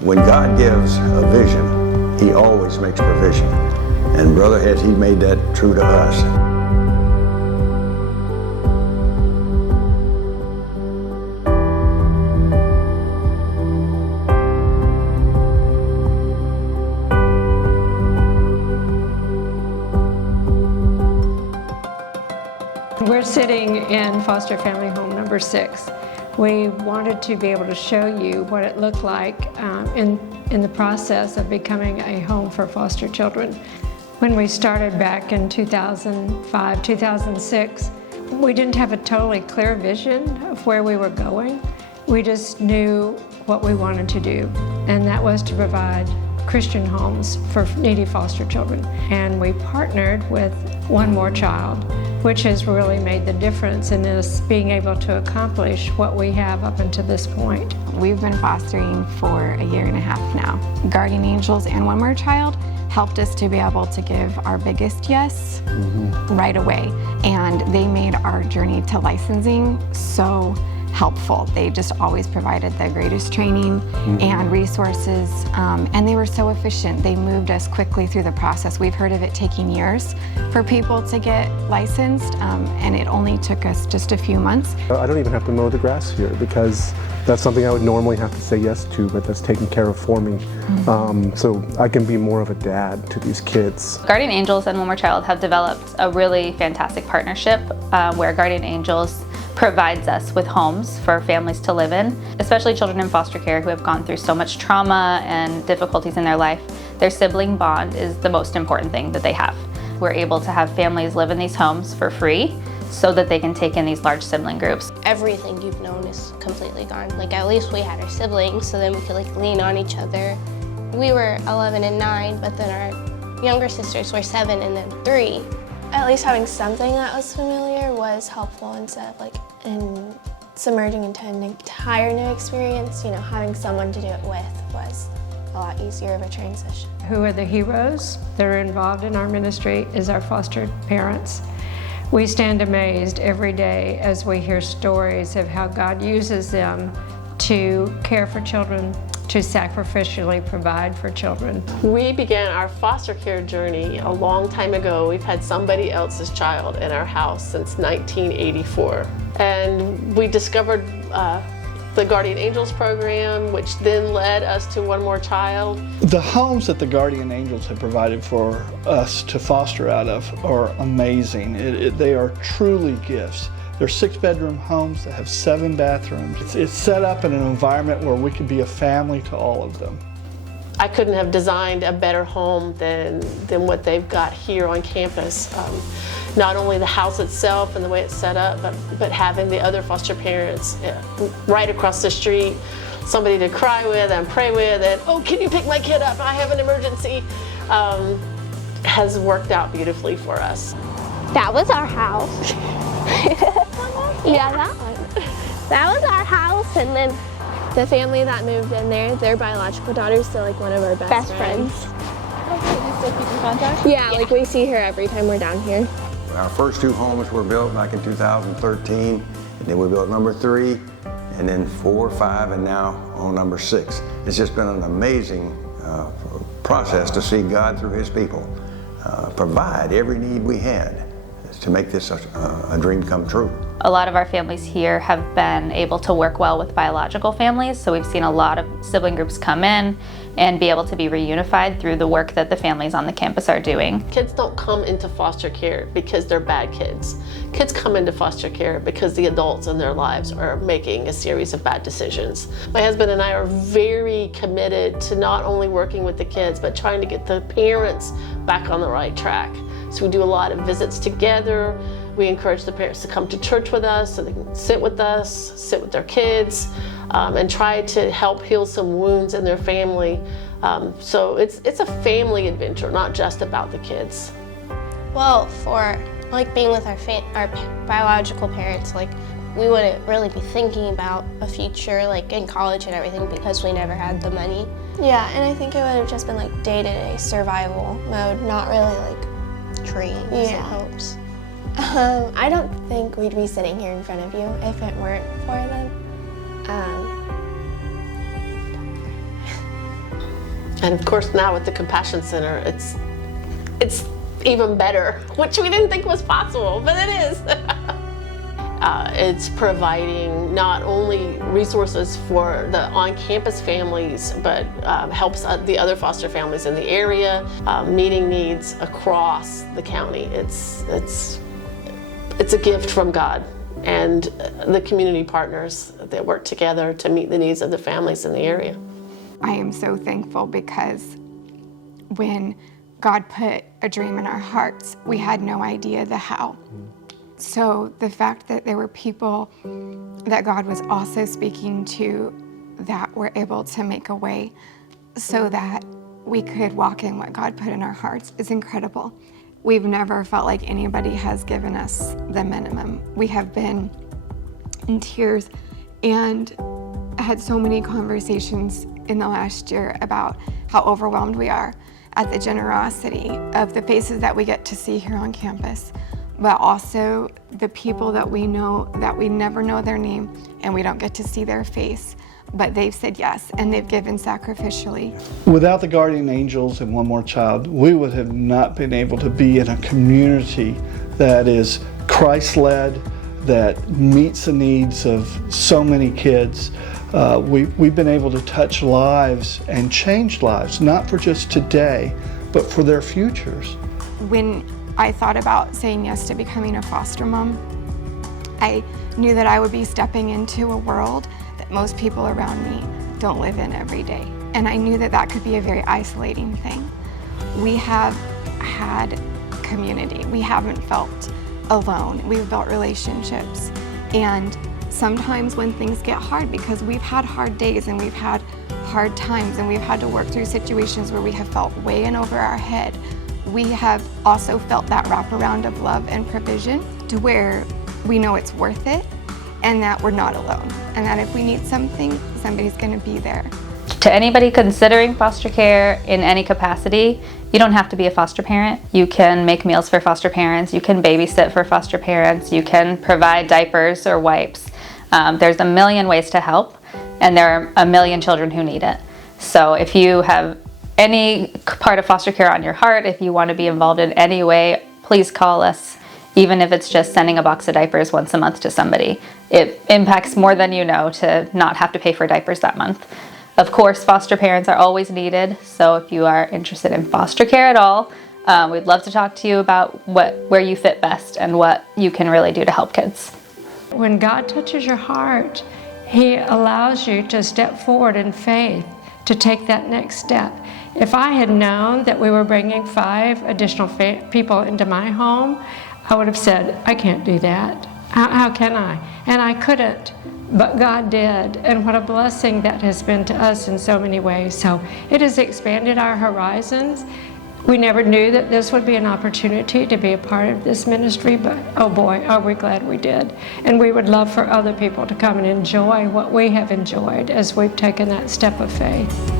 When God gives a vision, He always makes provision. And brother, has He made that true to us. We're sitting in foster family home number 6. We wanted to be able to show you what it looked like in the process of becoming a home for foster children. When we started back in 2005, 2006, we didn't have a totally clear vision of where we were going. We just knew what we wanted to do, and that was to provide Christian homes for needy foster children. And we partnered with One More Child, which has really made the difference in us being able to accomplish what we have up until this point. We've been fostering for a year and a half now. Guardian Angels and One More Child helped us to be able to give our biggest yes right away. And they made our journey to licensing so helpful. They just always provided the greatest training and resources, and they were so efficient. They moved us quickly through the process. We've heard of it taking years for people to get licensed, and it only took us just a few months. I don't even have to mow the grass here because that's something I would normally have to say yes to, but that's taken care of for me. So I can be more of a dad to these kids. Guardian Angels and One More Child have developed a really fantastic partnership where Guardian Angels provides us with homes for families to live in, especially children in foster care who have gone through so much trauma and difficulties in their life. Their sibling bond is the most important thing that they have. We're able to have families live in these homes for free so that they can take in these large sibling groups. Everything you've known is completely gone. Like, at least we had our siblings, so then we could lean on each other. We were 11 and 9, but then our younger sisters were 7 and then 3. At least having something that was familiar was helpful instead of in submerging into an entire new experience. You know, having someone to do it with was a lot easier of a transition. Who are the heroes that are involved in our ministry is our foster parents. We stand amazed every day as we hear stories of how God uses them to care for children, to sacrificially provide for children. We began our foster care journey a long time ago. We've had somebody else's child in our house since 1984. And we discovered the Guardian Angels program, which then led us to One More Child. The homes that the Guardian Angels have provided for us to foster out of are amazing. They are truly gifts. They're 6-bedroom homes that have 7 bathrooms. It's set up in an environment where we could be a family to all of them. I couldn't have designed a better home than what they've got here on campus. Not only the house itself and the way it's set up, but having the other foster parents right across the street, somebody to cry with and pray with, and, oh, can you pick my kid up? I have an emergency, has worked out beautifully for us. That was our house. Yeah, that one. That was our house, and then The family that moved in there, their biological daughter's still one of our best friends. Okay, you still keep in contact? Yeah, we see her every time we're down here. Our first 2 homes were built back in 2013, and then we built number 3, and then 4, 5, and now on number 6. It's just been an amazing process to see God through His people provide every need we had to make this a dream come true. A lot of our families here have been able to work well with biological families, so we've seen a lot of sibling groups come in and be able to be reunified through the work that the families on the campus are doing. Kids don't come into foster care because they're bad kids. Kids come into foster care because the adults in their lives are making a series of bad decisions. My husband and I are very committed to not only working with the kids, but trying to get the parents back on the right track. So we do a lot of visits together. We encourage the parents to come to church with us so they can sit with us, sit with their kids, and try to help heal some wounds in their family. So it's a family adventure, not just about the kids. Well, for being with our biological parents, we wouldn't really be thinking about a future in college and everything because we never had the money. Yeah, and I think it would have just been day-to-day survival mode, not really Dreams and hopes. I don't think we'd be sitting here in front of you if it weren't for them. And of course now with the Compassion Center, it's even better, which we didn't think was possible, but it is. It's providing not only resources for the on-campus families, but helps the other foster families in the area, meeting needs across the county. It's a gift from God and the community partners that work together to meet the needs of the families in the area. I am so thankful because when God put a dream in our hearts, we had no idea the how. So the fact that there were people that God was also speaking to that were able to make a way so that we could walk in what God put in our hearts is incredible. We've never felt like anybody has given us the minimum. We have been in tears and had so many conversations in the last year about how overwhelmed we are at the generosity of the faces that we get to see here on campus, but also the people that we know that we never know their name and we don't get to see their face, but they've said yes and they've given sacrificially. Without the guardian angels and One More Child, we would have not been able to be in a community that is Christ-led, that meets the needs of so many kids. We've been able to touch lives and change lives, not for just today, but for their futures. When I thought about saying yes to becoming a foster mom, I knew that I would be stepping into a world that most people around me don't live in every day. And I knew that that could be a very isolating thing. We have had community. We haven't felt alone. We've built relationships. And sometimes when things get hard, because we've had hard days and we've had hard times and we've had to work through situations where we have felt way in over our head, we have also felt that wraparound of love and provision to where we know it's worth it and that we're not alone. And that if we need something, somebody's gonna be there. To anybody considering foster care in any capacity, you don't have to be a foster parent. You can make meals for foster parents, you can babysit for foster parents, you can provide diapers or wipes. There's a million ways to help, and there are a million children who need it. So if you have any part of foster care on your heart, if you want to be involved in any way, please call us, even if it's just sending a box of diapers once a month to somebody. It impacts more than you know to not have to pay for diapers that month. Of course, foster parents are always needed, so if you are interested in foster care at all, we'd love to talk to you about where you fit best and what you can really do to help kids. When God touches your heart, He allows you to step forward in faith to take that next step. If I had known that we were bringing 5 additional people into my home, I would have said, I can't do that. How can I? And I couldn't, but God did. And what a blessing that has been to us in so many ways. So it has expanded our horizons. We never knew that this would be an opportunity to be a part of this ministry, but oh boy, are we glad we did. And we would love for other people to come and enjoy what we have enjoyed as we've taken that step of faith.